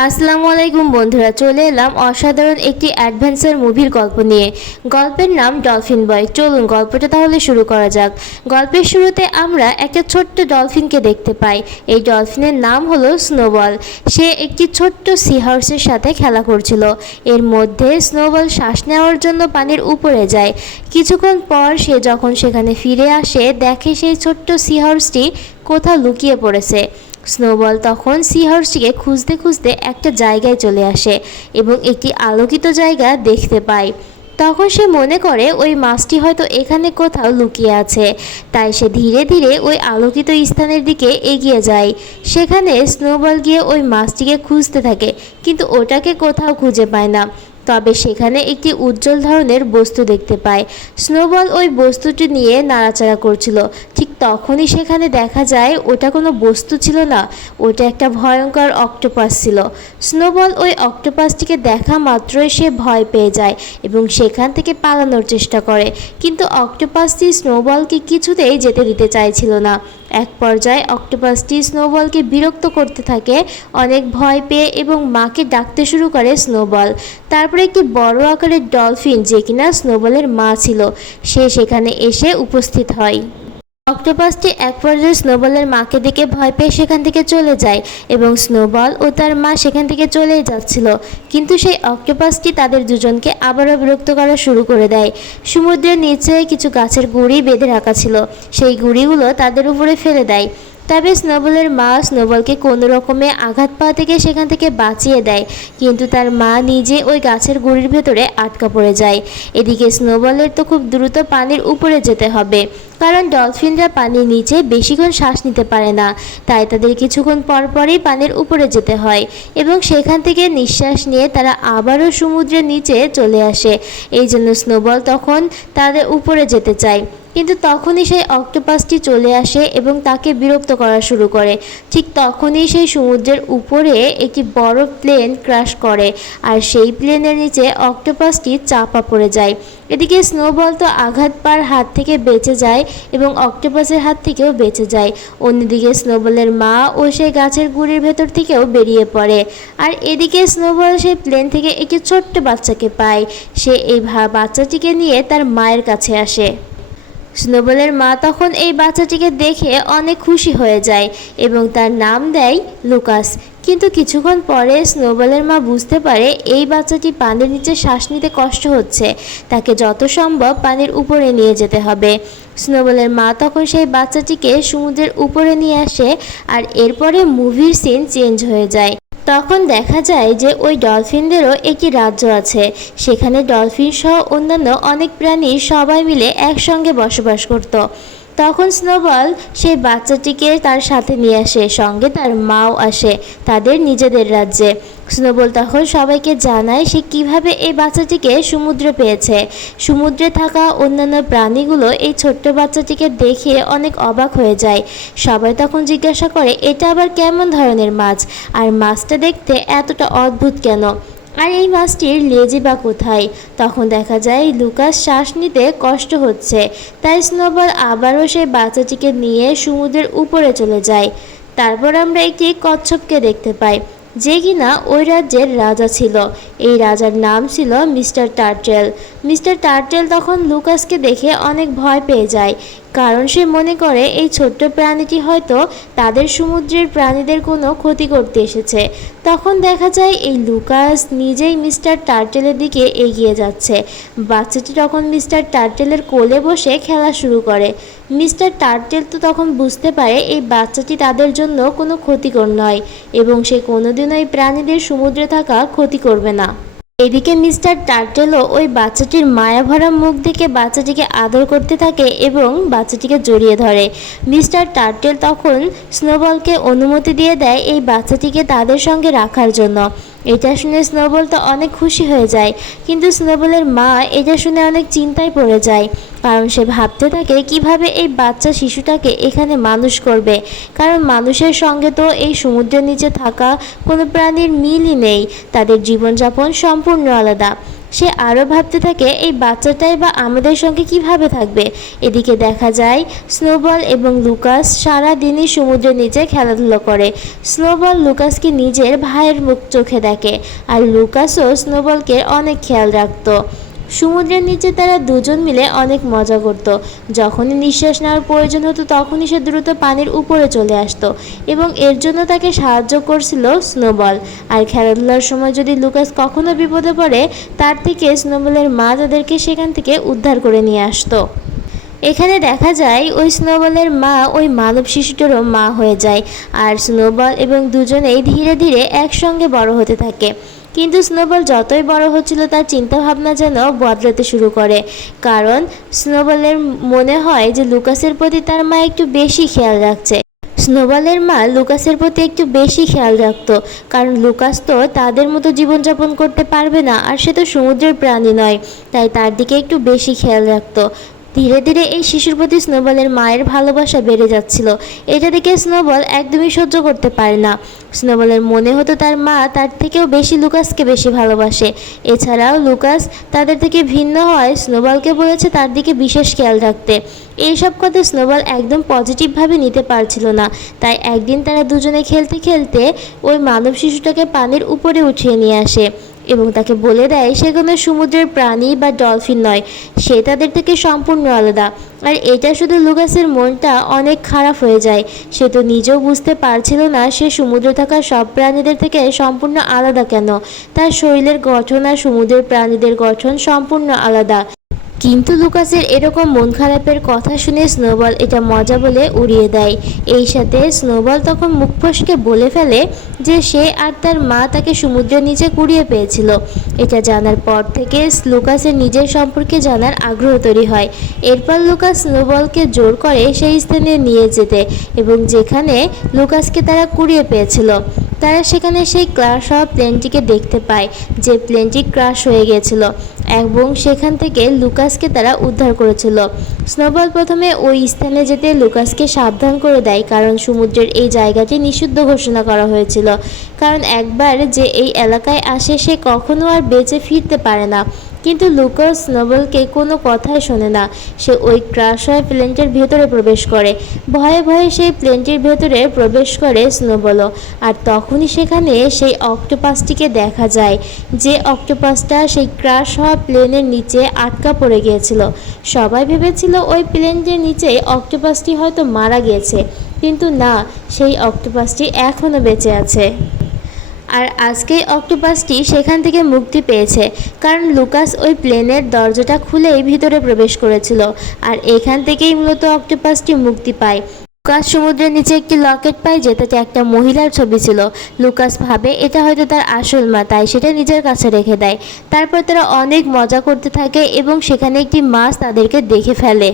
আসসালামু আলাইকুম বন্ধুরা, চলে এলাম অসাধারণ একটি অ্যাডভেঞ্চার মুভির গল্প নিয়ে। গল্পের নাম ডলফিন বয়। চলুন গল্পটা তাহলে শুরু করা যাক। গল্পের শুরুতে আমরা একটা ছোট্ট ডলফিনকে দেখতে পাই। এই ডলফিনের নাম হলো স্নোবল। সে একটি ছোট্ট সি হর্সের সাথে খেলা করছিল। এর মধ্যে স্নোবল শ্বাস নেওয়ার জন্য পানির উপরে যায়। কিছুক্ষণ পর সে যখন সেখানে ফিরে আসে, দেখে সেই ছোট্ট সি হর্সটি কোথাও লুকিয়ে পড়েছে। স্নোবল তখন সি হর্সটিকে খুঁজতে খুঁজতে একটা জায়গায় চলে আসে এবং একটি আলোকিত জায়গা দেখতে পায়। তখন সে মনে করে ওই মাছটি হয়তো এখানে কোথাও লুকিয়ে আছে, তাই সে ধীরে ধীরে ওই আলোকিত স্থানের দিকে এগিয়ে যায়। সেখানে স্নোবল গিয়ে ওই মাছটিকে খুঁজতে থাকে, কিন্তু ওটাকে কোথাও খুঁজে পায় না। তবে সেখানে একটি উজ্জ্বল ধরনের বস্তু দেখতে পায়। স্নোবল ওই বস্তুটি নিয়ে নাড়াচাড়া করছিল। ঠিক তখনই সেখানে দেখা যায় ওটা কোনো বস্তু ছিল না, ওটা একটা ভয়ঙ্কর অক্টোপাস ছিল। স্নোবল ওই অক্টোপাসটিকে দেখা মাত্রই সে ভয় পেয়ে যায় এবং সেখান থেকে পালানোর চেষ্টা করে, কিন্তু অক্টোপাসটি স্নোবলকে কিছুতেই যেতে দিতে চাইছিল না। এক পর্যায়ে অক্টোপাসটি স্নোবলকে বিরক্ত করতে থাকে, অনেক ভয় পেয়ে, এবং মাকে ডাকতে শুরু করে স্নোবল। তারপরে একটি বড় আকারের ডলফিন, যে কিনা স্নোবলের মা ছিল, সে সেখানে এসে উপস্থিত হয়। অক্টোপাসটি এক পর্যায়ে স্নোবলের মাকে দেখে ভয় পেয়ে সেখান থেকে চলে যায় এবং স্নোবল ও তার মা সেখান থেকে চলেই যাচ্ছিল, কিন্তু সেই অক্টোপাসটি তাদের দুজনকে আবারও বিরক্ত করা শুরু করে দেয়। সমুদ্রের নিচে কিছু গাছের গুঁড়ি বেঁধে রাখা ছিল, সেই গুঁড়িগুলো তাদের উপরে ফেলে দেয়। তবে স্নোবলের মা স্নোবলকে কোনো রকমে আঘাত পাওয়া থেকে সেখান থেকে বাঁচিয়ে দেয়, কিন্তু তার মা নিজে ওই গাছের গুঁড়ির ভেতরে আটকা পড়ে যায়। এদিকে স্নোবলের তো খুব দ্রুত পানির উপরে যেতে হবে, কারণ ডলফিনরা পানির নিচে বেশিক্ষণ শ্বাস নিতে পারে না, তাই তাদের কিছুক্ষণ পরপরই পানির উপরে যেতে হয় এবং সেখান থেকে নিঃশ্বাস নিয়ে তারা আবারও সমুদ্রের নিচে চলে আসে। এই জন্য স্নোবল তখন তাদের উপরে যেতে চায়, কিন্তু তখনই সেই অক্টোপাসটি চলে আসে এবং তাকে বিরক্ত করা শুরু করে। ঠিক তখনই সেই সমুদ্রের উপরে একটি বড় প্লেন ক্র্যাশ করে, আর সেই প্লেনের নিচে অক্টোপাসটি চাপা পড়ে যায়। এদিকে স্নোবল তো আঘাত পাওয়ার হাত থেকে বেঁচে যায় এবং অক্টোপাসের হাত থেকেও বেঁচে যায়। অন্যদিকে স্নোবলের মা ও সেই গাছের গুঁড়ির ভেতর থেকেও বেরিয়ে পড়ে। আর এদিকে স্নোবল সেই প্লেন থেকে একটি ছোট্ট বাচ্চাকে পায়। সে এই বাচ্চাটিকে নিয়ে তার মায়ের কাছে আসে। স্নোবলের মা তখন এই বাচ্চাটিকে দেখে অনেক খুশি হয়ে যায় এবং তার নাম দেয় লুকাস। কিন্তু কিছুক্ষণ পরে স্নোবলের মা বুঝতে পারে এই বাচ্চাটি পানির নিচে শ্বাস নিতে কষ্ট হচ্ছে, তাকে যত সম্ভব পানির উপরে নিয়ে যেতে হবে। স্নোবলের মা তখন সেই বাচ্চাটিকে সমুদ্রের উপরে নিয়ে আসে, আর এরপরে মুভির সিন চেঞ্জ হয়ে যায়। তখন দেখা যায় যে ওই ডলফিনদেরও একটি রাজ্য আছে। সেখানে ডলফিন সহ অন্যান্য অনেক প্রাণী সবাই মিলে একসঙ্গে বসবাস করত। তখন স্নোবল সেই বাচ্চাটিকে তার সাথে নিয়ে আসে, সঙ্গে তার মাও আসে তাদের নিজেদের রাজ্যে। স্নোবল তখন সবাইকে জানায় সে কিভাবে এই বাচ্চাটিকে সমুদ্রে পেয়েছে। সমুদ্রে থাকা অন্যান্য প্রাণীগুলো এই ছোট্ট বাচ্চাটিকে দেখে অনেক অবাক হয়ে যায়। সবাই তখন জিজ্ঞাসা করে এটা আবার কেমন ধরনের মাছ, আর মাছটা দেখতে এতটা অদ্ভুত কেন, আর এই মাছটির লেজই বা কোথায়। তখন দেখা যায় লুকাস শ্বাস নিতে কষ্ট হচ্ছে, তাই স্নোবল আবারও সেই বাচ্চাটিকে নিয়ে সমুদ্রের উপরে চলে যায়। তারপর আমরা একটি কচ্ছপকে দেখতে পাই, যে কিনা ওই রাজ্যের রাজা ছিল। এই রাজার নাম ছিল মিস্টার টার্টেল। মিস্টার টার্টেল তখন লুকাসকে দেখে অনেক ভয় পেয়ে যায়, কারণ সে মনে করে এই ছোট্ট প্রাণীটি হয়তো তাদের সমুদ্রের প্রাণীদের কোনো ক্ষতি করতে এসেছে। তখন দেখা যায় এই লুকাস নিজেই মিস্টার টার্টেলের দিকে এগিয়ে যাচ্ছে। বাচ্চাটি তখন মিস্টার টার্টেলের কোলে বসে খেলা শুরু করে। মিস্টার টার্টেল তো তখন বুঝতে পারে এই বাচ্চাটি তাদের জন্য কোনো ক্ষতিকর নয় এবং সে কোনোদিনও এই প্রাণীদের সমুদ্রে থাকা ক্ষতি করবে না। এদিকে মিস্টার টার্টেলও ওই বাচ্চাটির মায়াভরা মুখ দেখে বাচ্চাটিকে আদর করতে থাকে এবং বাচ্চাটিকে জড়িয়ে ধরে। মিস্টার টার্টেল তখন স্নোবলকে অনুমতি দিয়ে দেয় এই বাচ্চাটিকে তাদের সঙ্গে রাখার জন্য। এটা শুনে স্নোবল তো অনেক খুশি হয়ে যায়, কিন্তু স্নোবলের মা এটা শুনে অনেক চিন্তায় পড়ে যায়, কারণ সে ভাবতে থাকে কিভাবে এই বাচ্চা শিশুটাকে এখানে মানুষ করবে, কারণ মানুষের সঙ্গে তো এই সমুদ্রের নিচে থাকা কোনো প্রাণীর মিলই নেই, তাদের জীবনযাপন সম্পূর্ণ আলাদা। সে আরও ভাবতে থাকে এই বাচ্চাটাই বা আমাদের সঙ্গে কিভাবে থাকবে। এদিকে দেখা যায় স্নোবল এবং লুকাস সারা দিনই সমুদ্রের নিচে খেলাধুলো করে। স্নোবল লুকাসকে নিজের ভাইয়ের মুখ চোখে দেখে, আর লুকাসও স্নোবলকে অনেক খেয়াল রাখতো। সমুদ্রের নিচে তারা দুজন মিলে অনেক মজা করত। যখনই নিঃশ্বাস নেওয়ার প্রয়োজন হতো তখনই সে দ্রুত পানির উপরে চলে আসতো এবং এর জন্য তাকে সাহায্য করছিল স্নোবল। আর খেলাধুলার সময় যদি লুকাস কখনো বিপদে পড়ে, তার থেকে স্নোবলের মা তাদেরকে সেখান থেকে উদ্ধার করে নিয়ে আসতো। এখানে দেখা যায় ওই স্নোবলের মা ওই মানব শিশুটিরও মা হয়ে যায়, আর স্নোবল এবং দুজনেই ধীরে ধীরে একসঙ্গে বড় হতে থাকে। কিন্তু স্নোবল যতই বড় হচ্ছিল তার চিন্তাভাবনা যেন বদলাতে শুরু করে, কারণ স্নোবলের মনে হয় যে লুকাসের প্রতি তার মা একটু বেশি খেয়াল রাখছে। স্নোবলের মা লুকাসের প্রতি একটু বেশি খেয়াল রাখতো, কারণ লুকাস তো তাদের মতো জীবনযাপন করতে পারবে না, আর সে তো সমুদ্রের প্রাণী নয়, তাই তার দিকে একটু বেশি খেয়াল রাখতো। ধীরে ধীরে এই শিশুর প্রতি স্নোবলের মায়ের ভালোবাসা বেড়ে যাচ্ছিল। এটা দেখে স্নোবল একদমই সহ্য করতে পারে না। স্নোবলের মনে হতো তার মা তার থেকেও বেশি লুকাসকে বেশি ভালোবাসে। এছাড়াও লুকাস তাদের থেকে ভিন্ন হয় স্নোবলকে বলেছে তার দিকে বিশেষ খেয়াল রাখতে। এইসব কথা স্নোবল একদম পজিটিভভাবে নিতে পারছিল না। তাই একদিন তারা দুজনে খেলতে খেলতে ওই মানব শিশুটাকে পানির উপরে উঠিয়ে নিয়ে আসে এবং তাকে বলে দেয় সে কোনো সমুদ্রের প্রাণী বা ডলফিন নয়, সে তাদের থেকে সম্পূর্ণ আলাদা। আর এটা শুধু লুকাসের মনটা অনেক খারাপ হয়ে যায়। সে তো নিজেও বুঝতে পারছিল না সে সমুদ্রে থাকা সব প্রাণীদের থেকে সম্পূর্ণ আলাদা কেন। তার শরীরের গঠন আর সমুদ্রের প্রাণীদের গঠন সম্পূর্ণ আলাদা। কিন্তু লুকাসের এরকম মন খারাপের কথা শুনে স্নোবল এটা মজা বলে উড়িয়ে দেয়। এই সাথে স্নোবল তখন মুখ ফসকে বলে ফেলে যে সে আর তার মা তাকে সমুদ্রের নিচে কুড়িয়ে পেয়েছিল। এটা জানার পর থেকে লুকাসের নিজের সম্পর্কে জানার আগ্রহ তৈরি হয়। এরপর লুকাস স্নোবলকে জোর করে সেই স্থানে নিয়ে যেতে এবং যেখানে লুকাসকে তারা কুড়িয়ে পেয়েছিল। তারা সেখানে সেই ক্র্যাশ হওয়া প্লেনটিকে দেখতে পায়, যে প্লেনটি ক্র্যাশ হয়ে গিয়েছিল, এবং সেখান থেকে লুকাসকে তারা উদ্ধার করেছিল। স্নোবল প্রথমে ওই স্থানে যেতে লুকাসকে সাবধান করে দেয়, কারণ সমুদ্রের এই জায়গাটি নিষিদ্ধ ঘোষণা করা হয়েছিল। কারণ একবার যে এই এলাকায় আসে সে কখনো আর বেঁচে ফিরতে পারে না। কিন্তু লুকাস স্নোবলকে কোনো কথাই শোনে না। সে ওই ক্র্যাশ হওয়া প্লেনটির ভেতরে প্রবেশ করে। ভয়ে ভয়ে সেই প্লেনটির ভেতরে প্রবেশ করে স্নোবলও। আর তখনই সেখানে সেই অক্টোপাসটিকে দেখা যায়, যে অক্টোপাসটা সেই ক্র্যাশ হওয়া প্লেনের নিচে আটকা পড়ে গিয়েছিল। সবাই ভেবেছিল ওই প্লেনটির নিচে অক্টোপাসটি হয়তো মারা গিয়েছে, কিন্তু না, সেই অক্টোপাসটি এখনও বেঁচে আছে। আর আজকেই অক্টোপাসটি সেখান থেকে মুক্তি পেয়েছে, কারণ লুকাস ওই প্লেনের দরজাটা খুলেই ভিতরে প্রবেশ করেছিল। আর এখান থেকেই মূলত অক্টোপাসটি মুক্তি পায়। লুকাস সমুদ্রের নিচে একটি লকেট পায়, যেটাতে একটা মহিলার ছবি ছিল। লুকাস ভাবে এটা হয়তো তার আসল মা, তাই সেটা নিজের কাছে রেখে দেয়। তারপর তারা অনেক মজা করতে থাকে এবং সেখানে একটি মাছ তাদেরকে দেখে ফেলে।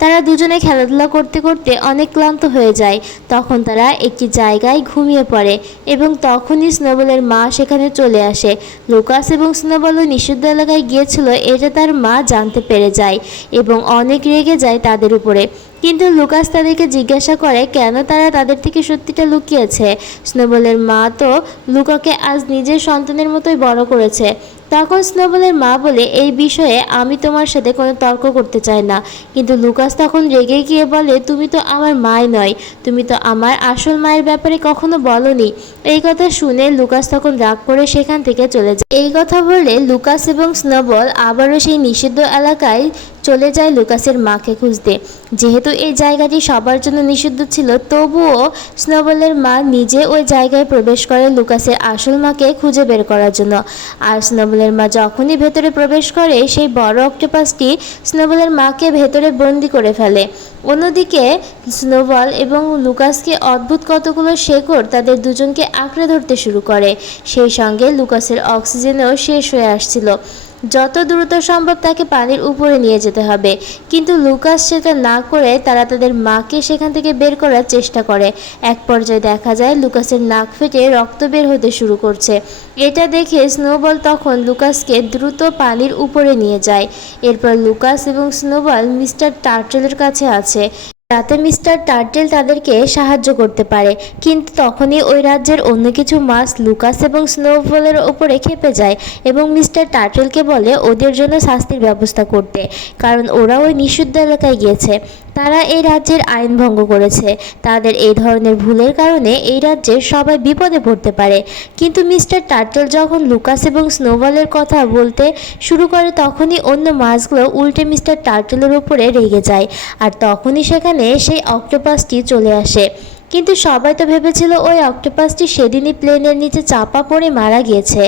তারা দুজনে খেলাধুলা করতে করতে অনেক ক্লান্ত হয়ে যায়। তখন তারা একটি জায়গায় ঘুমিয়ে পড়ে এবং তখনই স্নোবলের মা সেখানে চলে আসে। লুকাস এবং স্নোবলও নিষিদ্ধ এলাকায় গিয়েছিল এটা তার মা জানতে পেরে যায় এবং অনেক রেগে যায় তাদের উপরে। কিন্তু লুকাস তাদেরকে জিজ্ঞাসা করে কেন তারা তাদের থেকে সত্যিটা লুকিয়েছে। স্নোবলের মা তো লুকাকে আজ নিজের সন্তানের মতোই বড় করেছে। তখন স্নোবলের মা বলে এই বিষয়ে আমি তোমার সাথে কোনো তর্ক করতে চাই না। কিন্তু লুকাস তখন রেগে গিয়ে বলে তুমি তো আমার মাই নয়, তুমি তো আমার আসল মায়ের ব্যাপারে কখনো বলনি। এই কথা শুনে লুকাস তখন রাগ করে সেখান থেকে চলে যায়। এই কথা বলে লুকাস এবং স্নোবল আবারও সেই নিষিদ্ধ এলাকায় চলে যায় লুকাসের মাকে খুঁজতে। যেহেতু এই জায়গাটি সবার জন্য নিষিদ্ধ ছিল, তবুও স্নোবলের মা নিজে ওই জায়গায় প্রবেশ করে লুকাসের আসল মাকে খুঁজে বের করার জন্য। আর স্নোবলের মা যখনই ভেতরে প্রবেশ করে সেই বড় অক্টোপাসটি স্নোবলের মাকে ভেতরে বন্দি করে ফেলে। অন্যদিকে স্নোবল এবং লুকাসকে অদ্ভুত কতগুলো শেকড় তাদের দুজনকে আঁকড়ে ধরতে শুরু করে। সেই সঙ্গে লুকাসের অক্সিজেনও শেষ হয়ে আসছিল। যত দ্রুত সম্ভব তাকে পানির উপরে নিয়ে যেতে হবে, কিন্তু লুকাস সেটা না করে তারা তাদের মাকে সেখান থেকে বের করার চেষ্টা করে। এক পর্যায়ে দেখা যায় লুকাসের নাক ফেটে রক্ত বের হতে শুরু করছে। এটা দেখে স্নোবল তখন লুকাসকে দ্রুত পানির উপরে নিয়ে যায়। এরপর লুকাস এবং স্নোবল মিস্টার টার্টলের কাছে আছে। যাতে মিস্টার টার্টেল তাদেরকে সাহায্য করতে পারে। কিন্তু তখনই ওই রাজ্যের অন্য কিছু মাছ লুকাস এবং স্নোবলের ওপরে ক্ষেপে যায় এবং মিস্টার টার্টেলকে বলে ওদের জন্য শাস্তির ব্যবস্থা করতে, কারণ ওরা ওই নিষিদ্ধ এলাকায় গিয়েছে। তারা এই রাজ্যের আইন ভঙ্গ করেছে। তাদের এই ধরনের ভুলের কারণে এই রাজ্যের সবাই বিপদে পড়তে পারে। কিন্তু মিস্টার টার্টেল যখন লুকাস এবং স্নোবলের কথা বলতে শুরু করে তখনই অন্য মাছগুলো উল্টে মিস্টার টার্টেলের উপরে রেগে যায়, আর তখনই সেখানে সেই অক্টোপাসটি চলে আসে। কিন্তু সবাই তো ভেবেছিল ওই অক্টোপাসটি সেদিনই প্লেনের নিচে চাপা পড়ে মারা গিয়েছে।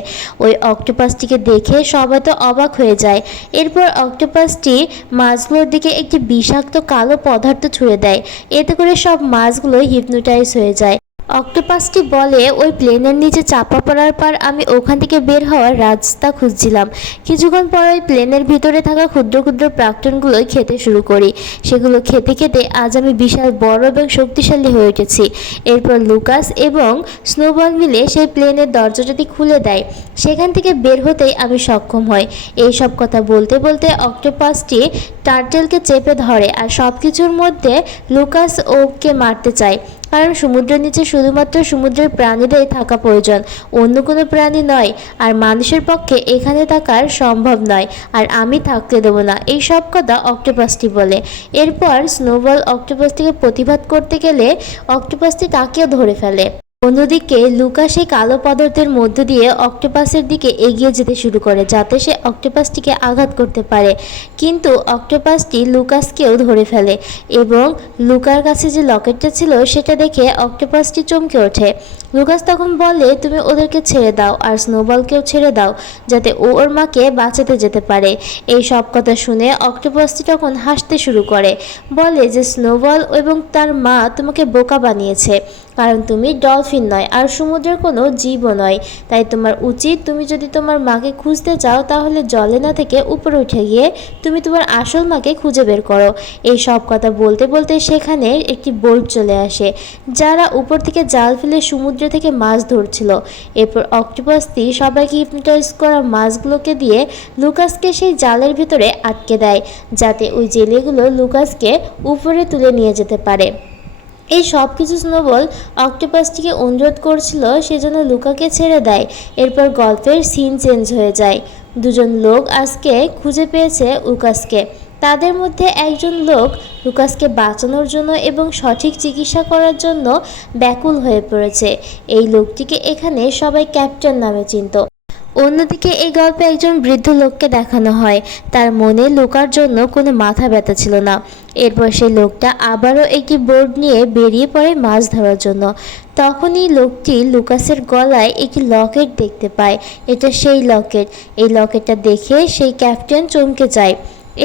ওই অক্টোপাসটিকে দেখে সবাই তো অবাক হয়ে যায়। এরপর অক্টোপাসটি মাছগুলোর দিকে একটি বিষাক্ত কালো পদার্থ ছুঁড়ে দেয়। এতে করে সব মাছগুলো হিপনোটাইজ হয়ে যায়। অক্টোপাসটি বলে ওই প্লেনের নিচে চাপা পড়ার পর আমি ওখান থেকে বের হওয়ার রাস্তা খুঁজছিলাম। কিছুক্ষণ পর ওই প্লেনের ভিতরে থাকা ক্ষুদ্র ক্ষুদ্র প্রাক্টনগুলোই খেতে শুরু করি। সেগুলো খেতে খেতে আজ আমি বিশাল বড় এবং শক্তিশালী হয়ে উঠেছি। এরপর লুকাস এবং স্নোবল মিলে সেই প্লেনের দরজাটি খুলে দেয়। সেখান থেকে বের হতেই আমি সক্ষম হই। এই সব কথা বলতে বলতে অক্টোপাসটি টার্টেলকে চেপে ধরে আর সব কিছুর মধ্যে লুকাস ওকে মারতে চায়, কারণ সমুদ্রের নিচে শুধুমাত্র সমুদ্রের প্রাণীরাই থাকা প্রয়োজন, অন্য কোনো প্রাণী নয়। আর মানুষের পক্ষে এখানে থাকার সম্ভব নয়, আর আমি থাকতে দেবো না, এই সব কথা অক্টোপাসটি বলে। এরপর স্নোবল অক্টোপাসটিকে প্রতিবাদ করতে গেলে অক্টোপাসটি তাকেও ধরে ফেলে। অন্যদিকে লুকাস সেই কালো পদার্থের মধ্য দিয়ে অক্টোপাসের দিকে এগিয়ে যেতে শুরু করে যাতে সে অক্টোপাসটিকে আঘাত করতে পারে। কিন্তু অক্টোপাসটি লুকাসকেও ধরে ফেলে এবং লুকার কাছে যে লকেটটা ছিল সেটা দেখে অক্টোপাসটি চমকে ওঠে। লুকাস তখন বলে তুমি ওদেরকে ছেড়ে দাও আর স্নোবলকেও ছেড়ে দাও যাতে ও ওর মাকে বাঁচাতে যেতে পারে। এই সব কথা শুনে অক্টোপাসটি তখন হাসতে শুরু করে, বলে যে স্নোবল এবং তার মা তোমাকে বোকা বানিয়েছে, কারণ তুমি ডলফিন নয় আর সমুদ্রের কোনো জীবও নয়। তাই তোমার উচিত তুমি যদি তোমার মাকে খুঁজতে চাও তাহলে জলে না থেকে উপরে উঠে গিয়ে তুমি তোমার আসল মাকে খুঁজে বের করো। এই সব কথা বলতে বলতে সেখানে একটি বোট চলে আসে যারা উপর থেকে জাল ফেলে সমুদ্র থেকে মাছ ধরছিল। এরপর অক্টোপাসটি সবাইকে হিপনোটাইজ করা মাছগুলোকে দিয়ে লুকাসকে সেই জালের ভিতরে আটকে দেয় যাতে ওই জেলেগুলো লুকাসকে উপরে তুলে নিয়ে যেতে পারে। এই সব কিছু স্নোবল অক্টোপাসটিকে অনুরোধ করছিল সেজন্য লুকাকে ছেড়ে দেয়। এরপর গল্পের সিন চেঞ্জ হয়ে যায়। দুজন লোক আজকে খুঁজে পেয়েছে লুকাসকে। তাদের মধ্যে একজন লোক লুকাসকে বাঁচানোর জন্য এবং সঠিক চিকিৎসা করার জন্য ব্যাকুল হয়ে পড়েছে। এই লোকটিকে এখানে সবাই ক্যাপ্টেন নামে চিনত। অন্যদিকে এই গল্পে একজন বৃদ্ধ লোককে দেখানো হয়। তার মনে লুকার জন্য কোনো মাথা ব্যথা ছিল না। এরপর সেই লোকটা আবারও একটি বোর্ড নিয়ে বেরিয়ে পড়ে মাছ ধরার জন্য। তখনই লোকটি লুকাসের গলায় একটি লকেট দেখতে পায়। এটা সেই লকেট। এই লকেটটা দেখে সেই ক্যাপ্টেন চমকে যায়।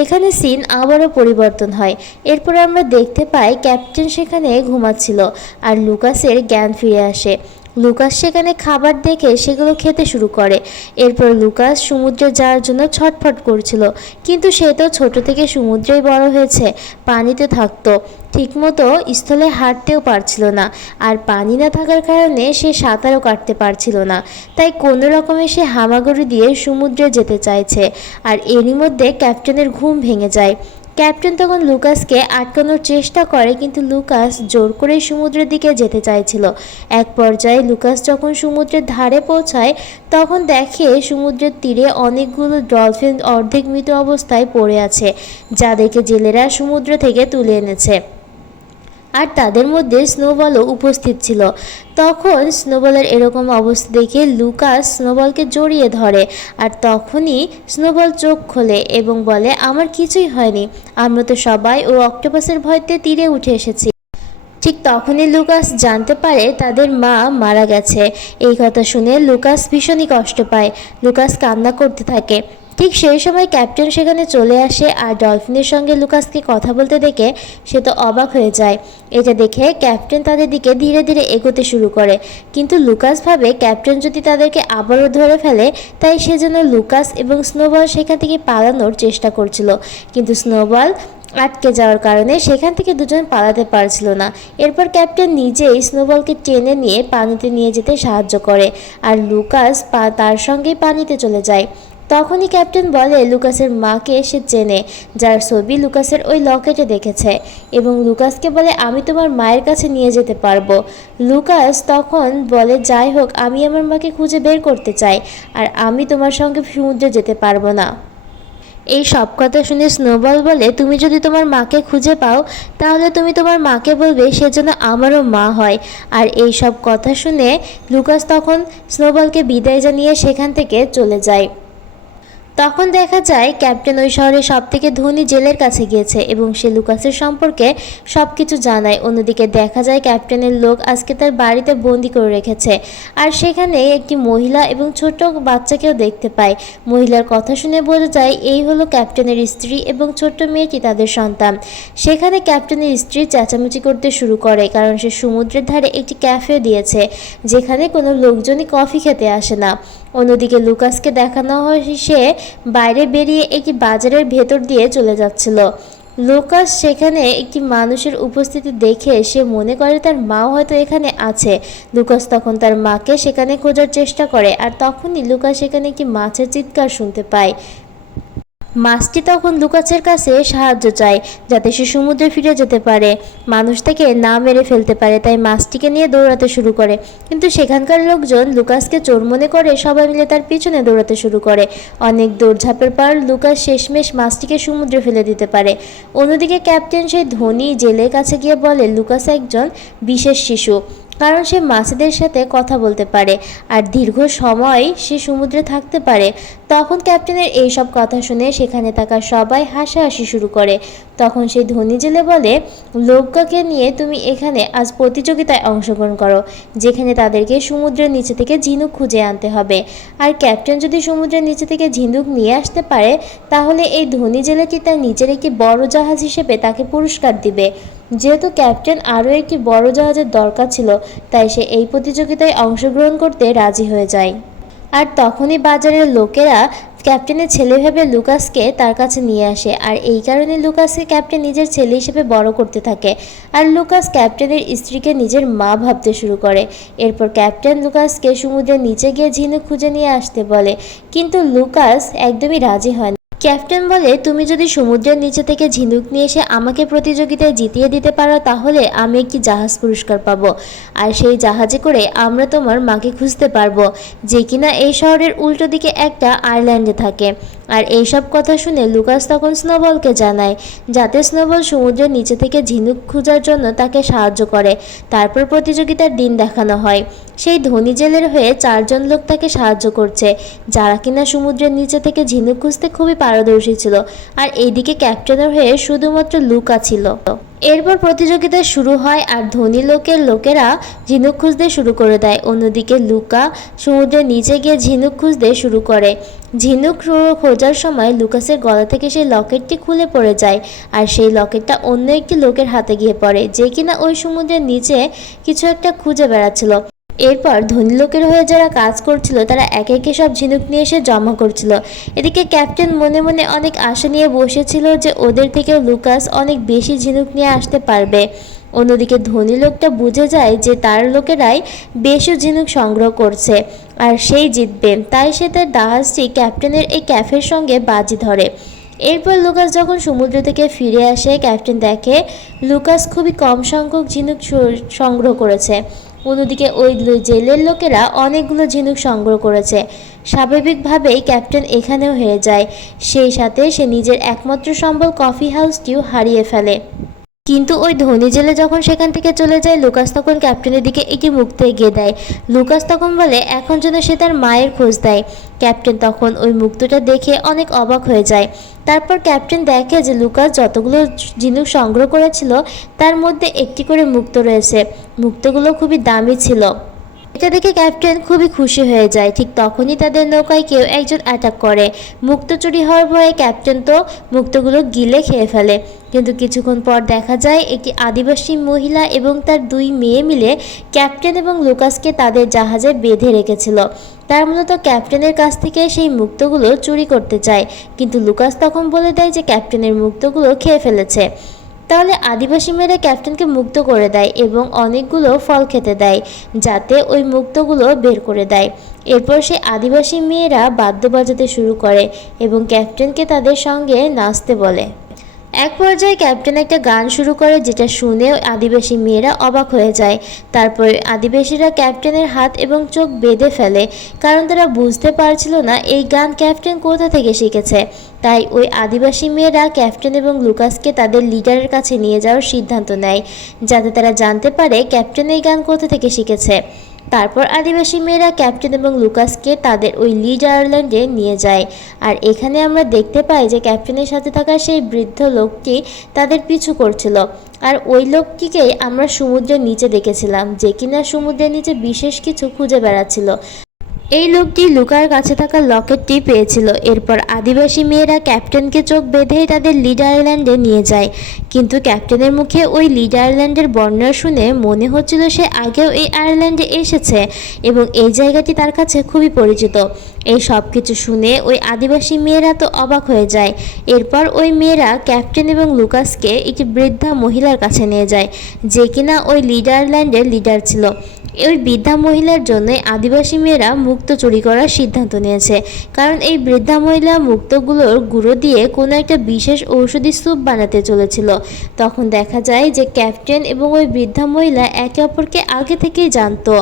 এখানে সিন আবারও পরিবর্তন হয়। এরপর আমরা দেখতে পাই ক্যাপ্টেন সেখানে ঘুমাচ্ছিল আর লুকাসের জ্ঞান ফিরে আসে। লুকাস সেখানে খাবার দেখে সেগুলো খেতে শুরু করে। এরপর লুকাস সমুদ্রে যাওয়ার জন্য ছটফট করছিল, কিন্তু সে তো ছোট থেকে সমুদ্রেই বড় হয়েছে, পানিতে থাকতো, ঠিকমতো স্থলে হাঁটতেও পারছিল না। আর পানি না থাকার কারণে সে সাঁতারও কাটতে পারছিল না। তাই কোনো রকমে সে হামাগুড়ি দিয়ে সমুদ্রে যেতে চাইছে। আর এরই মধ্যে ক্যাপ্টেনের ঘুম ভেঙে যায়। ক্যাপ্টেন তখন লুকাসকে আটকানোর চেষ্টা করে, কিন্তু লুকাস জোর করেই সমুদ্রের দিকে যেতে চাইছিল। এক পর্যায়ে লুকাস যখন সমুদ্রের ধারে পৌঁছায় তখন দেখে সমুদ্রের তীরে অনেকগুলো ডলফিন অর্ধেক মৃত অবস্থায় পড়ে আছে, যাদেরকে জেলেরা সমুদ্র থেকে তুলে এনেছে। আর তাদের মধ্যে স্নোবলও উপস্থিত ছিল। তখন স্নোবলের এরকম অবস্থা দেখে লুকাস স্নোবলকে জড়িয়ে ধরে, আর তখনই স্নোবল চোখ খোলে এবং বলে আমার কিছুই হয়নি, আমরা তো সবাই ও অক্টোপাসের ভয়তে তীরে উঠে এসেছি। ঠিক তখনই লুকাস জানতে পারে তাদের মা মারা গেছে। এই কথা শুনে লুকাস ভীষণই কষ্ট পায়। লুকাস কান্না করতে থাকে। ঠিক সেই সময় ক্যাপ্টেন সেখানে চলে আসে আর ডলফিনের সঙ্গে লুকাসকে কথা বলতে দেখে সে তো অবাক হয়ে যায়। এটা দেখে ক্যাপ্টেন তাদের দিকে ধীরে ধীরে এগোতে শুরু করে, কিন্তু লুকাস ভাবে ক্যাপ্টেন যদি তাদেরকে আবারও ধরে ফেলে, তাই সেজন্য লুকাস এবং স্নোবল সেখান থেকে পালানোর চেষ্টা করছিল। কিন্তু স্নোবল আটকে যাওয়ার কারণে সেখান থেকে দুজন পালাতে পারছিল না। এরপর ক্যাপ্টেন নিজেই স্নোবলকে টেনে নিয়ে পানিতে নিয়ে যেতে সাহায্য করে আর লুকাস তার সঙ্গেই পানিতে চলে যায়। তখনই ক্যাপ্টেন বলে লুকাসের মাকে সে চেনে, যার ছবি লুকাসের ওই লকেটে দেখেছে, এবং লুকাসকে বলে আমি তোমার মায়ের কাছে নিয়ে যেতে পারবো। লুকাস তখন বলে যাই হোক, আমি আমার মাকে খুঁজে বের করতে চাই, আর আমি তোমার সঙ্গে সমুদ্রে যেতে পারবো না। এই সব কথা শুনে স্নোবল বলে তুমি যদি তোমার মাকে খুঁজে পাও তাহলে তুমি তোমার মাকে বলবে সে যেন আমারও মা হয়। আর এই সব কথা শুনে লুকাস তখন স্নোবলকে বিদায় জানিয়ে সেখান থেকে চলে যায়। তখন দেখা যায় ক্যাপ্টেন ওই শহরের সবথেকে ধনী জেলের কাছে গিয়েছে এবং সে লুকাসের সম্পর্কে সব কিছু জানায়। অন্যদিকে দেখা যায় ক্যাপ্টেনের লোক আজকে তার বাড়িতে বন্দি করে রেখেছে, আর সেখানে একটি মহিলা এবং ছোট বাচ্চাকেও দেখতে পায়। মহিলার কথা শুনে বোঝা যায় এই হলো ক্যাপ্টেনের স্ত্রী এবং ছোট্ট মেয়েটি তাদের সন্তান। সেখানে ক্যাপ্টেনের স্ত্রী চেঁচামেচি করতে শুরু করে, কারণ সে সমুদ্রের ধারে একটি ক্যাফে দিয়েছে যেখানে কোনো লোকজনই কফি খেতে আসে না। অন্যদিকে লুকাসকে দেখানো হয় সে বাইরে বেরিয়ে একটি বাজারের ভেতর দিয়ে চলে যাচ্ছিল। লুকাস সেখানে একটি মানুষের উপস্থিতি দেখে সে মনে করে তার মাও হয়তো এখানে আছে। লুকাস তখন তার মাকে সেখানে খোঁজার চেষ্টা করে, আর তখনই লুকাস সেখানে একটি মাছের চিৎকার শুনতে পায়। মাছটি তখন লুকাসের কাছে সাহায্য চায় যাতে সে সমুদ্রে ফিরে যেতে পারে, মানুষ তাকে না মেরে ফেলতে পারে। তাই মাছটিকে নিয়ে দৌড়াতে শুরু করে, কিন্তু সেখানকার লোকজন লুকাসকে চোর মনে করে সবাই মিলে তার পিছনে দৌড়াতে শুরু করে। অনেক দৌড়ঝাঁপের পর লুকাস শেষমেশ মাছটিকে সমুদ্রে ফেলে দিতে পারে। অন্যদিকে ক্যাপ্টেন সেই ধনী জেলের কাছে গিয়ে বলে লুকাস একজন বিশেষ শিশু, কারণ সে মাছেদের সাথে কথা বলতে পারে আর দীর্ঘ সময় সে সমুদ্রে থাকতে পারে। তখন ক্যাপ্টেনের এইসব কথা শুনে সেখানে থাকা সবাই হাসাহাসি শুরু করে। তখন সেই ধনী জেলে বলে লোককে নিয়ে তুমি এখানে আজ প্রতিযোগিতায় অংশগ্রহণ করো, যেখানে তাদেরকে সমুদ্রের নিচে থেকে ঝিনুক খুঁজে আনতে হবে। আর ক্যাপ্টেন যদি সমুদ্রের নিচে থেকে ঝিনুক নিয়ে আসতে পারে তাহলে এই ধনী জেলেটি তার নিজের একটি বড় জাহাজ হিসেবে তাকে পুরস্কার দিবে। যেহেতু ক্যাপ্টেন আরও একটি বড় জাহাজের দরকার ছিল, তাই সে এই প্রতিযোগিতায় অংশগ্রহণ করতে রাজি হয়ে যায়। আর তখনই বাজারের লোকেরা ক্যাপ্টেনের ছেলে ভেবে লুকাসকে তার কাছে নিয়ে আসে, আর এই কারণে লুকাসকে ক্যাপ্টেন নিজের ছেলে হিসেবে বড় করতে থাকে। আর লুকাস ক্যাপ্টেনের স্ত্রীকে নিজের মা ভাবতে শুরু করে। এরপর ক্যাপ্টেন লুকাসকে সমুদ্রের নিচে গিয়ে ঝিনুক খুঁজে নিয়ে আসতে বলে, কিন্তু লুকাস একদমই রাজি হয় না। ক্যাপ্টেন বলে তুমি যদি সমুদ্রের নিচে থেকে ঝিনুক নিয়ে এসে আমাকে প্রতিযোগিতায় জিতিয়ে দিতে পারো তাহলে আমি একটি জাহাজ পুরস্কার পাবো, আর সেই জাহাজে করে আমরা তোমার মাকে খুঁজতে পারবো, যে কিনা এই শহরের উল্টো দিকে একটা আইল্যান্ডে থাকে। আর এইসব কথা শুনে লুকাস তখন স্নোবলকে জানায় যাতে স্নোবল সমুদ্রের নিচে থেকে ঝিনুক খোঁজার জন্য তাকে সাহায্য করে। তারপর প্রতিযোগিতার দিন দেখানো হয়। সেই ধনী জেলের হয়ে 4 জন লোক তাকে সাহায্য করছে, যারা কিনা সমুদ্রের নিচে থেকে ঝিনুক খুঁজতে খুবই পারদর্শী ছিল। আর এইদিকে ক্যাপ্টেনের হয়ে শুধুমাত্র লুকা ছিল। এরপর প্রতিযোগিতা শুরু হয় আর ধনী লোকেরা ঝিনুক খুঁজতে শুরু করে দেয়। অন্যদিকে লুকা সমুদ্রের নিচে গিয়ে ঝিনুক খুঁজতে শুরু করে। ঝিনুক খোঁজার সময় লুকাসের গলা থেকে সেই লকেটটি খুলে পড়ে যায়, আর সেই লকেটটা অন্য একটি লোকের হাতে গিয়ে পড়ে, যে কিনা ওই সমুদ্রের নিচে কিছু একটা খুঁজে বেড়াচ্ছিল। এরপর ধনী লোকের হয়ে যারা কাজ করছিল তারা একে একে সব ঝিনুক নিয়ে এসে জমা করছিল। এদিকে ক্যাপ্টেন মনে মনে অনেক আশা নিয়ে বসেছিল যে ওদের থেকেও লুকাস অনেক বেশি ঝিনুক নিয়ে আসতে পারবে। অন্যদিকে ধনী লোকটা বুঝে যায় যে তার লোকেরাই বেশি ঝিনুক সংগ্রহ করছে আর সেই জিতবে, তাই সে তার জাহাজটি ক্যাপ্টেনের এই ক্যাফের সঙ্গে বাজি ধরে। এরপর লুকাস যখন সমুদ্র থেকে ফিরে আসে ক্যাপ্টেন দেখে লুকাস খুবই কম সংখ্যক ঝিনুক সংগ্রহ করেছে। অন্যদিকে ওই জেলের লোকেরা অনেকগুলো ঝিনুক সংগ্রহ করেছে। স্বাভাবিকভাবেই ক্যাপ্টেন এখানেও হেরে যায়, সেই সাথে সে নিজের একমাত্র সম্বল কফি হাউসটিও হারিয়ে ফেলে। কিন্তু ওই ধনী জেলে যখন সেখান থেকে চলে যায় লুকাস তখন ক্যাপ্টেনের দিকে একটি মুক্তো এগিয়ে দেয়। লুকাস তখন বলে এখন যেন সে তার মায়ের খোঁজ দেয়। ক্যাপ্টেন তখন ওই মুক্তোটা দেখে অনেক অবাক হয়ে যায়। তারপর ক্যাপ্টেন দেখে যে লুকাস যতগুলো ঝিনুক সংগ্রহ করেছিল তার মধ্যে একটি করে মুক্তো রয়েছে। মুক্তোগুলো খুবই দামি ছিল। এটা দেখে ক্যাপ্টেন খুবই খুশি হয়ে যায়। ঠিক তখনই তাদের নৌকায় কেউ একজন অ্যাটাক করে। মুক্তো চুরি হওয়ার ভয়ে ক্যাপ্টেন তো মুক্তোগুলো গিলে খেয়ে ফেলে, কিন্তু কিছুক্ষণ পর দেখা যায় একটি আদিবাসী মহিলা এবং তার 2 মেয়ে মিলে ক্যাপ্টেন এবং লুকাসকে তাদের জাহাজে বেঁধে রেখেছিল। তার মূলত ক্যাপ্টেনের কাছ থেকে সেই মুক্তোগুলো চুরি করতে চায়, কিন্তু লুকাস তখন বলে দেয় যে ক্যাপ্টেনের মুক্তোগুলো খেয়ে ফেলেছে। তাহলে আদিবাসী মেয়েরা ক্যাপ্টেনকে মুক্ত করে দেয় এবং অনেকগুলো ফল খেতে দেয় যাতে ওই মুক্তোগুলো বের করে দেয়। এরপর সে আদিবাসী মেয়েরা বাদ্য বাজাতে শুরু করে এবং ক্যাপ্টেনকে তাদের সঙ্গে নাচতে বলে। এক পর্যায়ে ক্যাপ্টেন একটা গান শুরু করে, যেটা শুনে আদিবাসী মেয়েরা অবাক হয়ে যায়। তারপর আদিবাসীরা ক্যাপ্টেনের হাত এবং চোখ বেঁধে ফেলে, কারণ তারা বুঝতে পারছিল না এই গান ক্যাপ্টেন কোথা থেকে শিখেছে। তাই ওই আদিবাসী মেয়েরা ক্যাপ্টেন এবং লুকাসকে তাদের লিডারের কাছে নিয়ে যাওয়ার সিদ্ধান্ত নেয়, যাতে তারা জানতে পারে ক্যাপ্টেন এই গান কোথা থেকে শিখেছে। তারপর আদিবাসী মেয়েরা ক্যাপ্টেন এবং লুকাসকে তাদের ওই লিড আয়ারল্যান্ডে নিয়ে যায়। আর এখানে আমরা দেখতে পাই যে ক্যাপ্টেনের সাথে থাকা সেই বৃদ্ধ লোকটি তাদের পিছু করছিল। আর ওই লোকটিকেই আমরা সমুদ্রের নিচে দেখেছিলাম, যে কিনা সমুদ্রের নিচে বিশেষ কিছু খুঁজে বেড়াচ্ছিল। এই লোকটি লুকার কাছে থাকা লকেটটি পেয়েছিল। এরপর আদিবাসী মেয়েরা ক্যাপ্টেনকে চোখ বেঁধেই তাদের লিড আয়ারল্যান্ডে নিয়ে যায়, কিন্তু ক্যাপ্টেনের মুখে ওই লিড আয়ারল্যান্ডের বর্ণনা শুনে মনে হচ্ছিল সে আগেও এই আয়ারল্যান্ডে এসেছে এবং এই জায়গাটি তার কাছে খুবই পরিচিত। এই সব কিছু শুনে ওই আদিবাসী মেয়েরা তো অবাক হয়ে যায়। এরপর ওই মেয়েরা ক্যাপ্টেন এবং লুকাসকে একটি বৃদ্ধা মহিলার কাছে নিয়ে যায়, যে কিনা ওই লিড আয়ারল্যান্ডের লিডার ছিল। ওই বৃদ্ধা মহিলার জন্যই আদিবাসী মেয়েরা মুক্ত চুরি করার সিদ্ধান্ত নিয়েছে, কারণ এই বৃদ্ধা মহিলা মুক্তগুলোর গুঁড়ো দিয়ে কোনো একটা বিশেষ ঔষধি স্যুপ বানাতে চলেছিল। তখন দেখা যায় যে ক্যাপ্টেন এবং ওই বৃদ্ধা মহিলা একে অপরকে আগে থেকেই জানতো।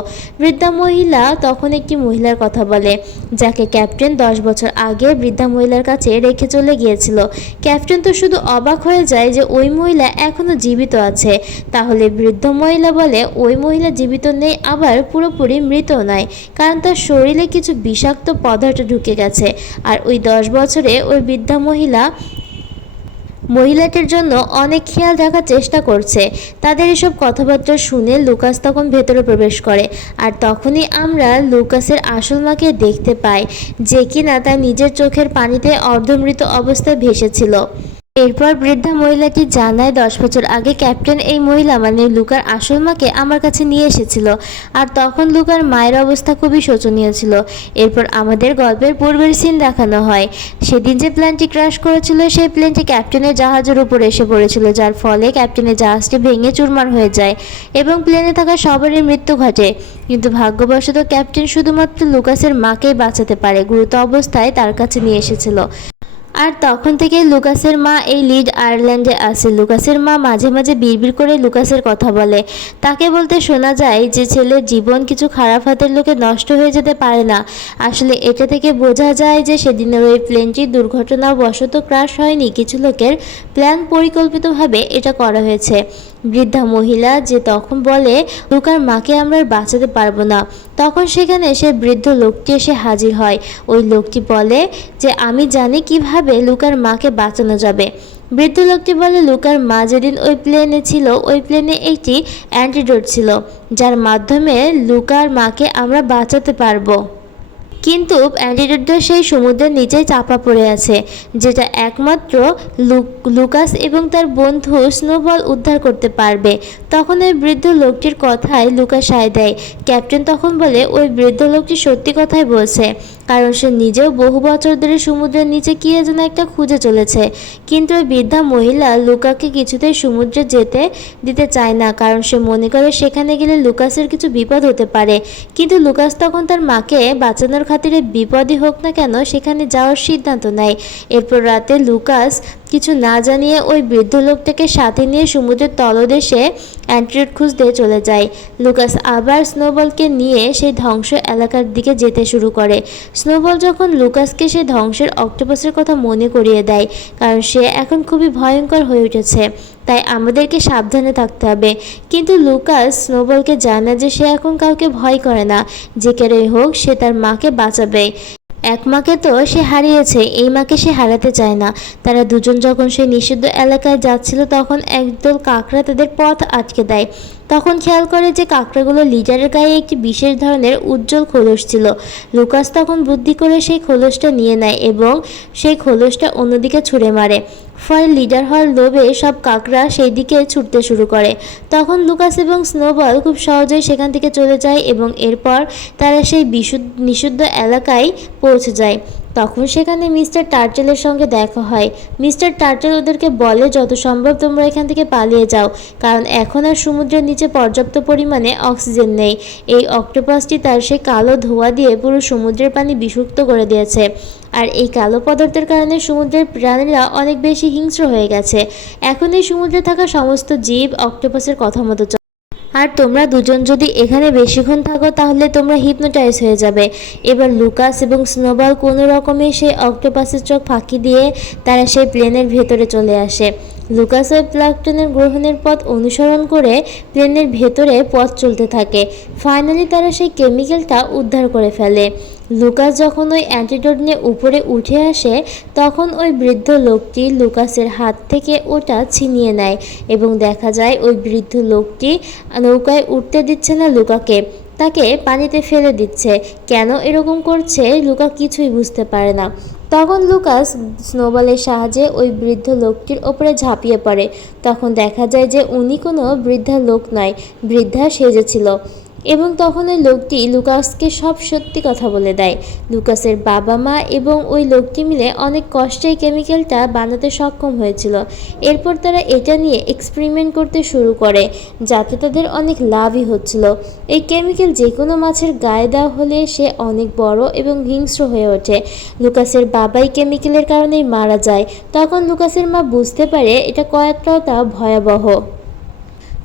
বৃদ্ধা মহিলা তখন একটি মহিলার কথা বলে, যাকে ক্যাপ্টেন 10 বছর আগে বৃদ্ধা মহিলার কাছে রেখে চলে গিয়েছিল। ক্যাপ্টেন তো শুধু অবাক হয়ে যায় যে ওই মহিলা এখনও জীবিত আছে। তাহলে বৃদ্ধ মহিলা বলে ওই মহিলা জীবিত নেই, আবার পুরোপুরি মৃত নয়, কারণ তার শরীরে কিছু বিষাক্ত পদার্থ ঢুকে গেছে। আর ওই 10 বছরে ওই বৃদ্ধা মহিলাটির জন্য অনেক খেয়াল রাখার চেষ্টা করছে। তাদের এসব কথাবার্তা শুনে লুকাস তখন ভেতরে প্রবেশ করে, আর তখনই আমরা লুকাসের আসল মাকে দেখতে পাই, যে কিনা তার নিজের চোখের পানিতে অর্ধমৃত অবস্থায় ভেসেছিল। এরপর বৃদ্ধা মহিলাটি জানায় 10 বছর আগে ক্যাপ্টেন এই মহিলা মানে লুকার আসল মাকে আমার কাছে নিয়ে এসেছিল, আর তখন লুকার মায়ের অবস্থা খুবই শোচনীয় ছিল। এরপর আমাদের গল্পের পূর্বের সিন দেখানো হয়। সেদিন যে প্লেনটি ক্র্যাশ করেছিল সেই প্লেনটি ক্যাপ্টেনের জাহাজের উপর এসে পড়েছিল, যার ফলে ক্যাপ্টেনের জাহাজটি ভেঙে চুরমার হয়ে যায় এবং প্লেনে থাকা সবারই মৃত্যু ঘটে। কিন্তু ভাগ্যবশত ক্যাপ্টেন শুধুমাত্র লুকাসের মাকেই বাঁচাতে পারে, গুরুতর অবস্থায় তার কাছে নিয়ে এসেছিল। আর তখন থেকে লুকাসের মা এই লিড আয়ারল্যান্ডে আসে। লুকাসের মা মাঝে মাঝে বিড়বিড় করে লুকাসের কথা বলে। তাকে বলতে শোনা যায় যে ছেলের জীবন কিছু খারাপ হাতের লোকে নষ্ট হয়ে যেতে পারে না। আসলে এটা থেকে বোঝা যায় যে সেদিনের ওই প্লেনটি দুর্ঘটনাবশত ক্র্যাশ হয়নি, কিছু লোকের প্ল্যান পরিকল্পিতভাবে এটা করা হয়েছে। বৃদ্ধা মহিলা যে তখন বলে লুকার মাকে আমরা বাঁচাতে পারবো না, তখন সেখানে সে বৃদ্ধ লোকটি এসে হাজির হয়। ওই লোকটি বলে যে আমি জানি কিভাবে লুকার মাকে বাঁচানো যাবে। বৃদ্ধ লোকটি বলে লুকার মা যেদিন ওই প্লেনে ছিল ওই প্লেনে একটি অ্যান্টিডোট ছিল, যার মাধ্যমে লুকার মাকে আমরা বাঁচাতে পারবো। কিন্তু অ্যান্টিডোটটা সেই সমুদ্রের নিচেই চাপা পড়ে আছে, যেটা একমাত্র লুকাস এবং তার বন্ধু স্নোবল উদ্ধার করতে পারবে। তখন ওই বৃদ্ধ লোকটির কথায় লুকাস সায় দেয়। ক্যাপ্টেন তখন বলে ওই বৃদ্ধ লোকটি সত্যি কথাই বলছে, কারণ সে নিজেও বহু বছর ধরে সমুদ্রের নিচে কী যেন একটা খুঁজে চলেছে। কিন্তু ওই বৃদ্ধা মহিলা লুকাকে কিছুতেই সমুদ্রে যেতে দিতে চায় না, কারণ সে মনে করে সেখানে গেলে লুকাসের কিছু বিপদ হতে পারে। কিন্তু লুকাস তখন তার মাকে বাঁচানোর খাতিরে বিপদই হোক না কেন সেখানে যাওয়ার সিদ্ধান্ত নেয়। এরপর রাতে লুকাস কিছু না জানিয়ে ওই বৃদ্ধ লোকটাকে সাথে নিয়ে সমুদ্রের তলদেশে অ্যান্টিডোট খুঁজতে চলে যায়। লুকাস আবার স্নোবলকে নিয়ে সেই ধ্বংস এলাকার দিকে যেতে শুরু করে। স্নোবল যখন লুকাসকে সেই ধ্বংসের অক্টোপাসের কথা মনে করিয়ে দেয়, কারণ সে এখন খুবই ভয়ঙ্কর হয়ে উঠেছে, তাই আমাদেরকে সাবধানে থাকতে হবে। কিন্তু লুকাস স্নোবলকে জানায় যে সে এখন কাউকে ভয় করে না, যে কেউই হোক সে তার মাকে বাঁচাবে। এক মাকে তো সে হারিয়েছে, এই মাকে সে হারাতে চায় না। তারা দুজন যখন সেই নিষিদ্ধ এলাকায় যাচ্ছিল তখন একদল কাকড়া তাদের পথ আটকে দেয়। তখন খেয়াল করে যে কাকড়াগুলো লিডারের গায়ে একটি বিশেষ ধরনের উজ্জ্বল খোলস ছিল। লুকাস তখন বুদ্ধি করে সেই খোলসটা নিয়ে নেয় এবং সেই খোলসটা অন্যদিকে ছুঁড়ে মারে। ফলে লিডার হওয়ার লোভে সব কাকড়া সেই দিকে ছুটতে শুরু করে। তখন লুকাস এবং স্নোবল খুব সহজেই সেখান থেকে চলে যায় এবং এরপর তারা সেই নিষিদ্ধ এলাকায় পৌঁছে যায়। তখন সেখানে মিস্টার টার্টেলের সঙ্গে দেখা হয়। মিস্টার টার্টেল ওদেরকে বলে যত সম্ভব তোমরা এখান থেকে পালিয়ে যাও, কারণ এখন আর সমুদ্রের নিচে পর্যাপ্ত পরিমাণে অক্সিজেন নেই। এই অক্টোপাসটি তার সেই কালো ধোঁয়া দিয়ে পুরো সমুদ্রের পানি বিষাক্ত করে দিয়েছে, আর এই কালো পদার্থের কারণে সমুদ্রের প্রাণীরা অনেক বেশি হিংস্র হয়ে গেছে। এখন এই সমুদ্রে থাকা সমস্ত জীব অক্টোপাসের কথা মতো চলে। আর তোমরা দুজন যদি এখানে বেশিক্ষণ থাকো তাহলে তোমরা হিপনোটাইজ হয়ে যাবে। এবার লুকাস এবং স্নোবল কোনো রকমে সেই অক্টোপাসের চোখ ফাঁকি দিয়ে তারা সেই প্লেনের ভেতরে চলে আসে। লুকাস ওই প্লাঙ্কটনের গ্রহণের পথ অনুসরণ করে প্লেনের ভেতরে পথ চলতে থাকে। ফাইনালি তারা সেই কেমিক্যালটা উদ্ধার করে ফেলে। লুকাস যখন ওই অ্যান্টিডোট নিয়ে উপরে উঠে আসে তখন ওই বৃদ্ধ লোকটি লুকাসের হাত থেকে ওটা ছিনিয়ে নেয় এবং দেখা যায় ওই বৃদ্ধ লোকটি নৌকায় উঠতে দিচ্ছে না লুকাকে, তাকে পানিতে ফেলে দিচ্ছে। কেন এরকম করছে লুকা কিছুই বুঝতে পারে না। তখন লুকাস স্নোবলের সাহায্যে ওই বৃদ্ধ লোকটির ওপরে ঝাঁপিয়ে পড়ে। তখন দেখা যায় যে উনি কোনো বৃদ্ধা লোক নয়, বৃদ্ধা সেজেছিল। এবং তখন ওই লোকটি লুকাসকে সব সত্যি কথা বলে দেয়। লুকাসের বাবা মা এবং ওই লোকটি মিলে অনেক কষ্টে কেমিক্যালটা বানাতে সক্ষম হয়েছিল। এরপর তারা এটা নিয়ে এক্সপেরিমেন্ট করতে শুরু করে, যাতে তাদের অনেক লাভই হচ্ছিল। এই কেমিক্যাল যে কোনো মাছের গায়ে দেওয়া হলে সে অনেক বড় এবং হিংস্র হয়ে ওঠে। লুকাসের বাবাই কেমিক্যালের কারণেই মারা যায়। তখন লুকাসের মা বুঝতে পারে এটা কতটা ভয়াবহ।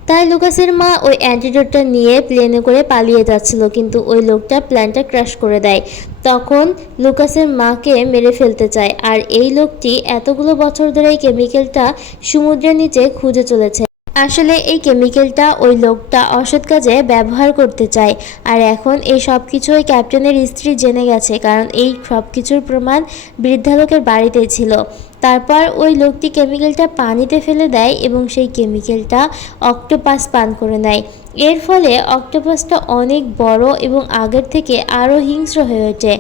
তাই লুকাসের মা ওই অ্যান্টিডোটটা নিয়ে প্লেনে করে পালিয়ে যাচ্ছিল, কিন্তু ওই লোকটা প্ল্যানটা ক্র্যাশ করে দেয়। তখন লুকাসের মাকে মেরে ফেলতে চায়, আর এই লোকটি এতগুলো বছর ধরে এই কেমিক্যালটা সমুদ্রের নিচে খুঁজে চলেছে। আসলে এই কেমিক্যালটা ওই লোকটা অসৎ কাজে ব্যবহার করতে চায়, আর এখন এই সব কিছু ওই ক্যাপ্টেনের স্ত্রী জেনে গেছে, কারণ এই সব কিছুর প্রমাণ বৃদ্ধা লোকের বাড়িতেই ছিল। তারপর ওই লোকটি কেমিক্যালটা পানিতে ফেলে দেয় এবং সেই কেমিক্যালটা অক্টোপাস পান করে নেয়। এর ফলে অক্টোপাসটা অনেক বড় এবং আগের থেকে আরও হিংস্র হয়ে ওঠে।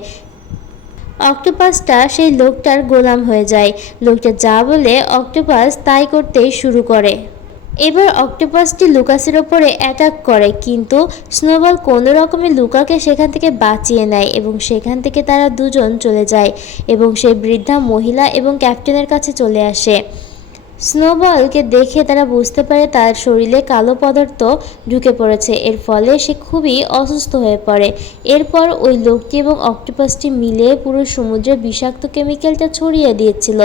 অক্টোপাসটা সেই লোকটার গোলাম হয়ে যায়। লোকটা যা বলে অক্টোপাস তাই করতেই শুরু করে। এবার অক্টোপাসটি লুকাসের ওপরে অ্যাটাক করে, কিন্তু স্নোবল কোনো রকমে লুকাকে সেখান থেকে বাঁচিয়ে নেয় এবং সেখান থেকে তারা দুজন চলে যায় এবং সেই বৃদ্ধা মহিলা এবং ক্যাপ্টেনের কাছে চলে আসে। স্নোবলকে দেখে তারা বুঝতে পারে তার শরীরে কালো পদার্থ ঢুকে পড়েছে, এর ফলে সে খুবই অসুস্থ হয়ে পড়ে। এরপর ওই লোকটি এবং অক্টোপাসটি মিলে পুরো সমুদ্রে বিষাক্ত কেমিক্যালটা ছড়িয়ে দিয়েছিল।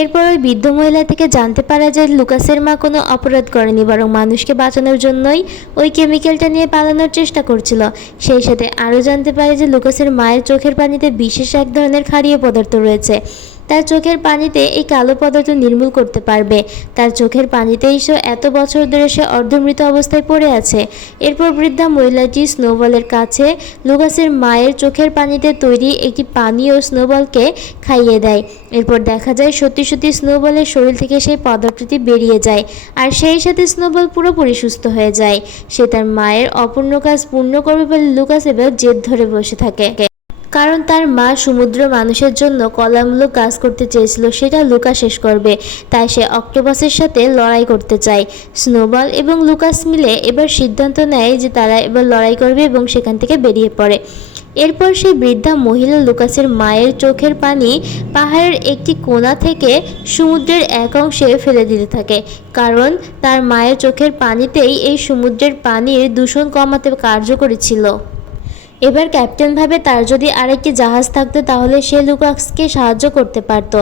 এরপর ওই বৃদ্ধ মহিলা থেকে জানতে পারা যায় লুকাসের মা কোনো অপরাধ করেনি, বরং মানুষকে বাঁচানোর জন্যই ওই কেমিক্যালটা নিয়ে পালানোর চেষ্টা করছিল। সেই সাথে আরও জানতে পারে যে লুকাসের মায়ের চোখের পানিতে বিশেষ এক ধরনের ক্ষারীয় পদার্থ রয়েছে। তার চোখের পানিতে এই কালো পদার্থ নির্মূল করতে পারবে। তার চোখের পানিতেই সে এত বছর ধরে সে অর্ধমৃত অবস্থায় পড়ে আছে। এরপর বৃদ্ধা মহিলাটি স্নোবলের কাছে লুকাসের মায়ের চোখের পানিতে তৈরি একটি পানীয় স্নোবলকে খাইয়ে দেয়। এরপর দেখা যায় সত্যি সত্যি স্নোবলের শরীর থেকে সেই পদার্থটি বেরিয়ে যায়, আর সেই সাথে স্নোবল পুরোপুরি সুস্থ হয়ে যায়। সে তার মায়ের অপূর্ণ কাজ পূর্ণ করবে বলে লুকাস এবার জেদ ধরে বসে থাকে, কারণ তার মা সমুদ্র মানুষের জন্য কল্যাণমূলক কাজ করতে চেয়েছিল, সেটা লুকা শেষ করবে। তাই সে অক্টোপাসের সাথে লড়াই করতে চায়। স্নোবল এবং লুকাস মিলে এবার সিদ্ধান্ত নেয় যে তারা এবার লড়াই করবে এবং সেখান থেকে বেরিয়ে পড়ে। এরপর সেই বৃদ্ধা মহিলা লুকাসের মায়ের চোখের পানি পাহাড়ের একটি কোণা থেকে সমুদ্রের এক অংশে ফেলে দিতে থাকে, কারণ তার মায়ের চোখের পানিতেই এই সমুদ্রের পানির দূষণ কমাতে কার্যকরী ছিল। এবার ক্যাপ্টেন ভাবে তার যদি আরেকটি জাহাজ থাকতো তাহলে সে লুকাসকে সাহায্য করতে পারত।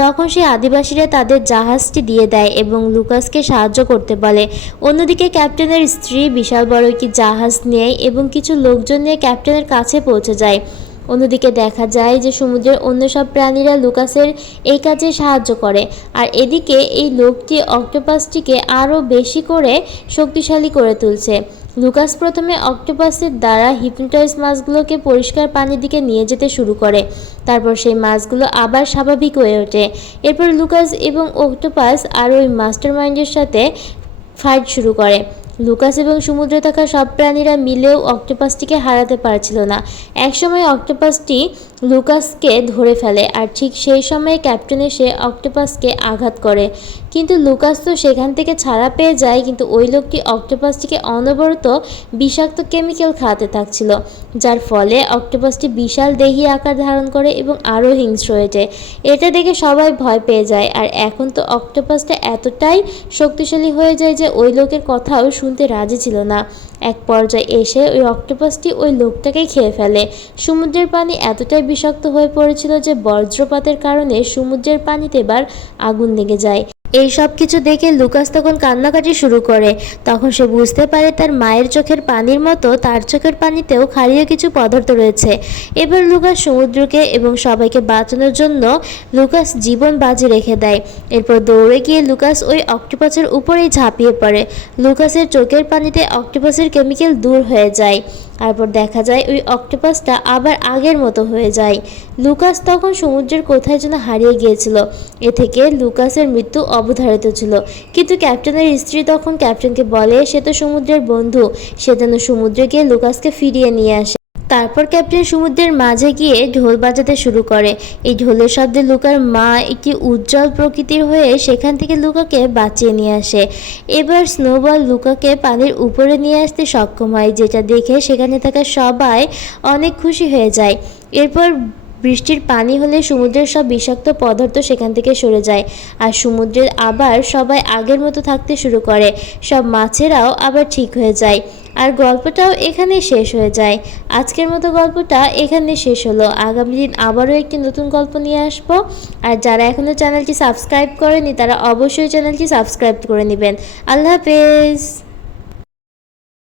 তখন সেই আদিবাসীরা তাদের জাহাজটি দিয়ে দেয় এবং লুকাসকে সাহায্য করতে বলে। অন্যদিকে ক্যাপ্টেনের স্ত্রী বিশাল বড় একটি জাহাজ নেয় এবং কিছু লোকজন নিয়ে ক্যাপ্টেনের কাছে পৌঁছে যায়। অন্যদিকে দেখা যায় যে সমুদ্রের অন্য সব প্রাণীরা লুকাসের এই কাজে সাহায্য করে, আর এদিকে এই লোকটি অক্টোপাসটিকে আরও বেশি করে শক্তিশালী করে তুলছে। লুকাস প্রথমে অক্টোপাসের দ্বারা হিপনোটাইজ মাছগুলোকে পরিষ্কার পানির দিকে নিয়ে যেতে শুরু করে। তারপর সেই মাছগুলো আবার স্বাভাবিক হয়ে ওঠে। এরপর লুকাস এবং অক্টোপাস আর ওই মাস্টারমাইন্ডের সাথে ফাইট শুরু করে। লুকাস এবং সমুদ্রে থাকা সব প্রাণীরা মিলেও অক্টোপাসটিকে হারাতে পারছিল না। একসময় অক্টোপাসটি লুকাসকে ধরে ফেলে আর ঠিক সেই সময়ে ক্যাপ্টেন এসে অক্টোপাসকে আঘাত করে। কিন্তু লুকাস তো সেখান থেকে ছাড়া পেয়ে যায়, কিন্তু ওই লোকটি অক্টোপাসটিকে অনবরত বিষাক্ত কেমিক্যাল খাওয়াতে থাকছিল, যার ফলে অক্টোপাসটি বিশাল দেহি আকার ধারণ করে এবং আরও হিংস্র হয়ে যায়। এটা দেখে সবাই ভয় পেয়ে যায়, আর এখন তো অক্টোপাসটা এতটাই শক্তিশালী হয়ে যায় যে ওই লোকের কথাও শুনতে রাজি ছিল না। এক পর্যায়ে এসে ওই অক্টোপাসটি ওই লোকটাকেই খেয়ে ফেলে। সমুদ্রের পানি এতটাই বিষাক্ত হয়ে পড়েছিল যে বজ্রপাতের কারণে সমুদ্রের পানিতে এবার আগুন লেগে যায়। এই সব কিছু দেখে লুকাস তখন কান্নাকাটি শুরু করে। তখন সে বুঝতে পারে তার মায়ের চোখের পানির মতো তার চোখের পানিতেও ক্ষারীয় কিছু পদার্থ রয়েছে। এবার লুকাস সমুদ্রকে এবং সবাইকে বাঁচানোর জন্য লুকাস জীবন বাজি রেখে দেয়। এরপর দৌড়ে গিয়ে লুকাস ওই অক্টোপাসের উপরেই ঝাঁপিয়ে পড়ে। লুকাসের চোখের পানিতে অক্টোপাসের কেমিক্যাল দূর হয়ে যায়। তারপর দেখা যায় ওই অক্টোপাসটা আবার আগের মতো হয়ে যায়। লুকাস তখন সমুদ্রের কোথায় যেন হারিয়ে গিয়েছিল। এ থেকে লুকাসের মৃত্যু অবধারিত ছিল, কিন্তু ক্যাপ্টেনের স্ত্রী তখন ক্যাপ্টেনকে বলে সে তো সমুদ্রের বন্ধু, সে যেন সমুদ্রে গিয়ে লুকাসকে ফিরিয়ে নিয়ে আসে। তারপর ক্যাপ্টেন সমুদ্রের মাঝে গিয়ে ঢোল বাজাতে শুরু করে। এই ঢোলের শব্দে লুকার মা একটি উজ্জ্বল প্রকৃতির হয়ে সেখান থেকে লুকাকে বাঁচিয়ে নিয়ে আসে। এবার স্নোবল লুকাকে পানির উপরে নিয়ে আসতে সক্ষম হয়, যেটা দেখে সেখানে থাকা সবাই অনেক খুশি হয়ে যায়। এরপর বৃষ্টির পানি হলে সমুদ্রের সব বিষাক্ত পদার্থ সেখান থেকে সরে যায়, আর সমুদ্রের আবার সবাই আগের মতো থাকতে শুরু করে। সব মাছেরাও আবার ঠিক হয়ে যায়, আর গল্পটাও এখানে শেষ হয়ে যায়। আজকের মতো গল্পটা এখানে শেষ হলো। আগামী দিন আবারও একটি নতুন গল্প নিয়ে আসবো। আর যারা এখনও চ্যানেলটি সাবস্ক্রাইব করেনি তারা অবশ্যই চ্যানেলটি সাবস্ক্রাইব করে নেবেন। আল্লাহ হাফেজ।